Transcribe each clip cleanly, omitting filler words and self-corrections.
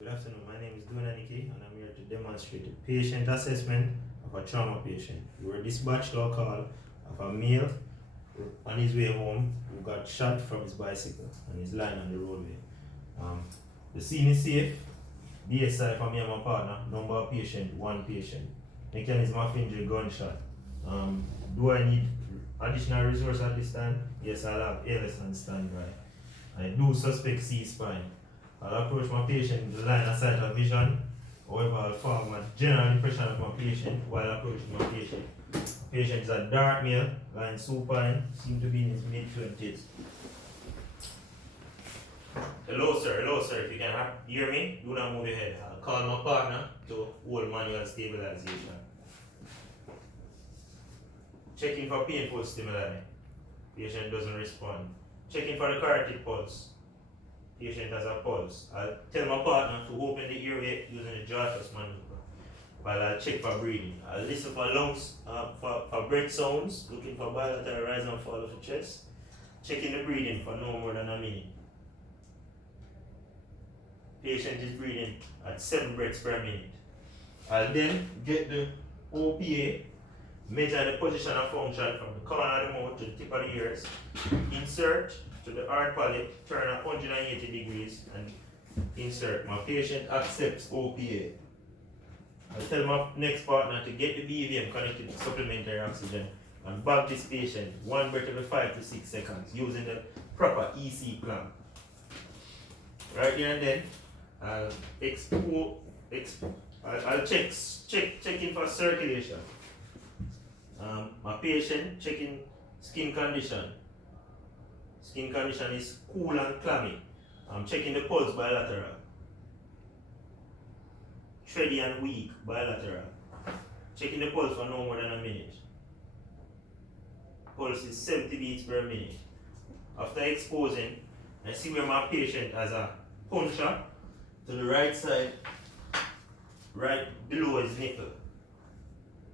Good afternoon, my name is Duna Niki and I'm here to demonstrate a patient assessment of a trauma patient. We were dispatched to a call of a male on his way home who got shot from his bicycle and is lying on the roadway. The scene is safe. BSI for me and my partner, number of patient, one patient. Mechanism of injury, gunshot. Do I need additional resource at this time? Yes, I'll have ALS on standby. I do suspect C-spine. I'll approach my patient with the line of sight of vision. However, I'll form a general impression of my patient while approaching my patient. The patient is a dark male, lying supine, seems to be in his mid-20s. Hello sir, if you can hear me, do not move your head. I'll call my partner to hold manual stabilization. Checking for painful stimuli. Patient doesn't respond. Checking for the carotid pulse. Patient has a pulse. I'll tell my partner to open the airway using the jaw thrust maneuver while I'll check for breathing. I'll listen for lungs, for breath sounds, looking for bilateral rise and fall of the chest, checking the breathing for no more than a minute. Patient is breathing at 7 breaths per minute. I'll then get the OPA, measure the position of function from the corner of the mouth to the tip of the ears, insert to the hard palate, turn at 180 degrees and insert. My patient accepts OPA. I'll tell my next partner to get the BVM connected to supplementary oxygen and bag this patient 1 breath every 5 to 6 seconds using the proper EC clamp. Right here and then, I'll checking for circulation. My patient checking skin condition. Skin condition is cool and clammy. I'm checking the pulse bilateral. Shreddy and weak bilateral. Checking the pulse for no more than a minute. Pulse is 70 beats per minute. After exposing, I see where my patient has a puncture to the right side, right below his nipple.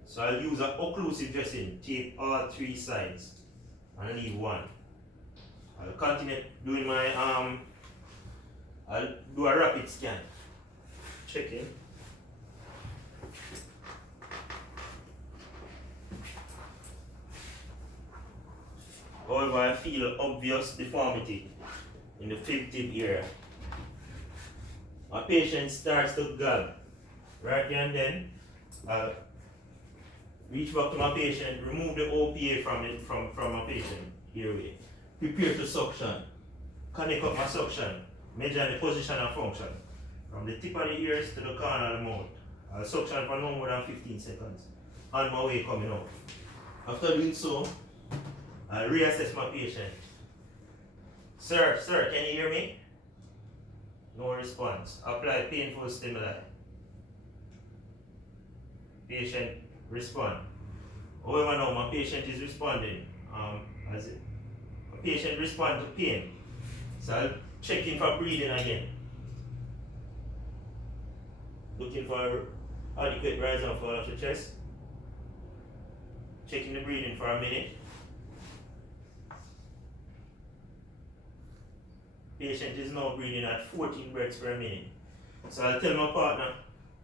So I'll use an occlusive dressing, tape all 3 sides and leave 1. I'll continue doing my I'll do a rapid scan. Checking. However, I feel obvious deformity in the fifth tip area. My patient starts to gag. Right there and then, I'll reach back to my patient, remove the OPA from my patient airway. Prepare to suction. Connect up my suction. Measure the position and function. From the tip of the ears to the corner of the mouth. I'll suction for no more than 15 seconds. On my way coming out. After doing so, I'll reassess my patient. Sir, can you hear me? No response. Apply painful stimuli. Patient respond. However, now my patient is responding. Patient respond to pain. So I'll check in for breathing again. Looking for adequate rise and fall of the chest. Checking the breathing for a minute. Patient is now breathing at 14 breaths per minute. So I'll tell my partner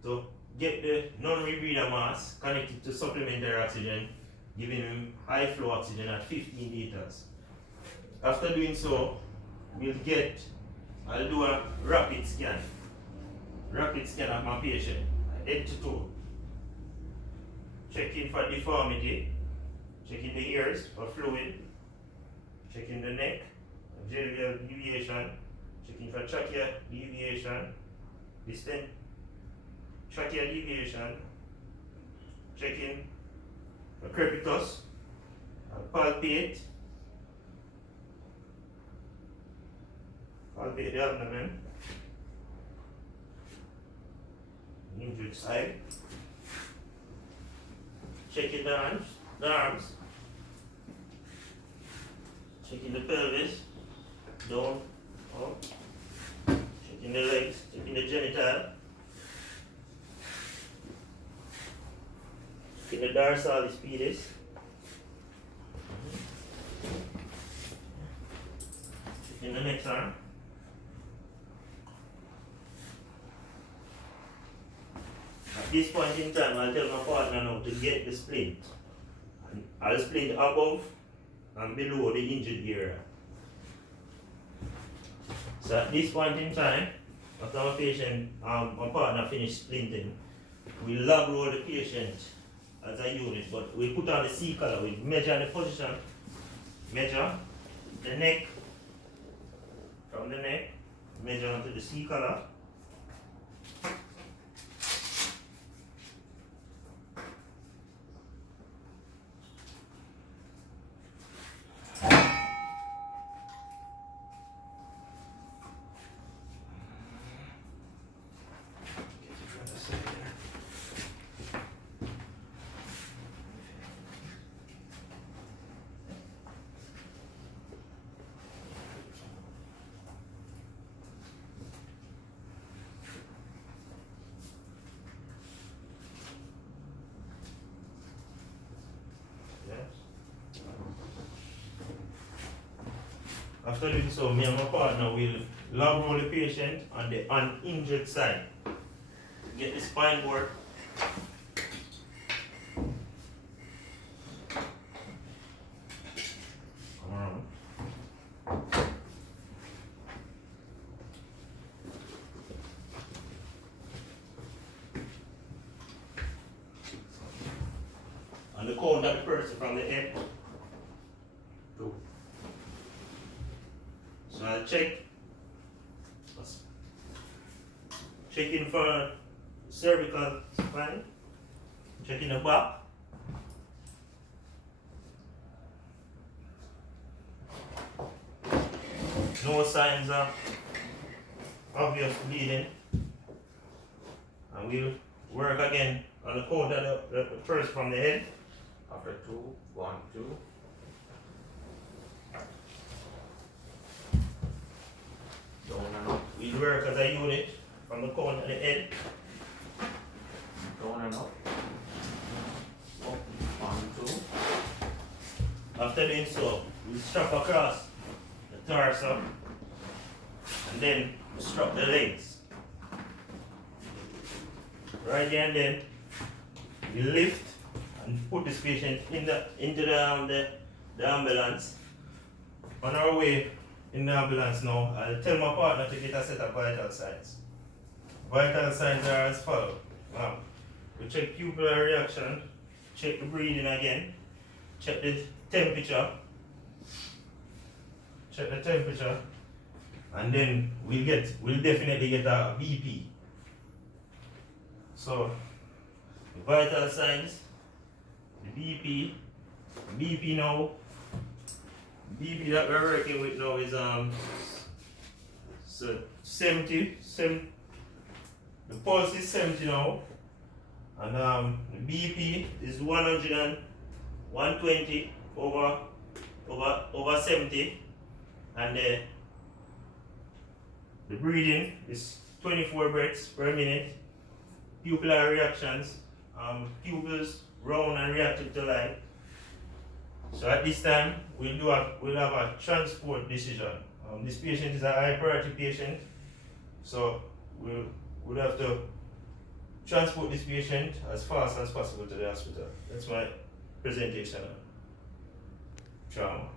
to get the non-rebreather mask connected to supplementary oxygen, giving him high flow oxygen at 15 liters. After doing so, I'll do a rapid scan. Rapid scan of my patient, head to toe. Checking for deformity, checking the ears for fluid, checking the neck, genital deviation, checking for trachea deviation, distant trachea deviation, checking for crepitus, palpate the abdomen, injured side, checking the arms, checking the pelvis, down, up, checking the legs, checking the genital, checking the dorsalis pedis, checking the next arm, this point in time, I'll tell my partner now to get the splint. And I'll splint above and below the injured area. So at this point in time, after my patient, my partner finished splinting, we log roll the patient as a unit, but we put on the C collar, we measure the position, measure the neck, from the neck, measure onto the C collar. After doing so, me and my partner will log roll the patient on the uninjured side. Get the spine board. Come around. And the count of the person from the head. 2. So I'll checking for cervical spine, checking the back. No signs of obvious bleeding. And we'll work again on the count of the first from the head. After 2, 1, 2. Down and up. We'll work as a unit from the count of the head. Down and up. Up, 1, 2. After doing so, we'll strap across the torso and then strap the legs. Right here and then we lift and put this patient into the ambulance. On our way in the ambulance now, I'll tell my partner to get a set of vital signs. Vital signs are as follows. We check pupillar reaction, check the breathing again, check the temperature, and then we'll definitely get a BP. So the vital signs, the BP now. BP that we're working with now is so 70. The pulse is 70 now, and the BP is 120 over 70, and the breathing is 24 breaths per minute. Pupillar reactions, pupils round and reactive to light. So at this time, we'll have a transport decision. This patient is a high priority patient, so we'll have to transport this patient as fast as possible to the hospital. That's my presentation on trauma.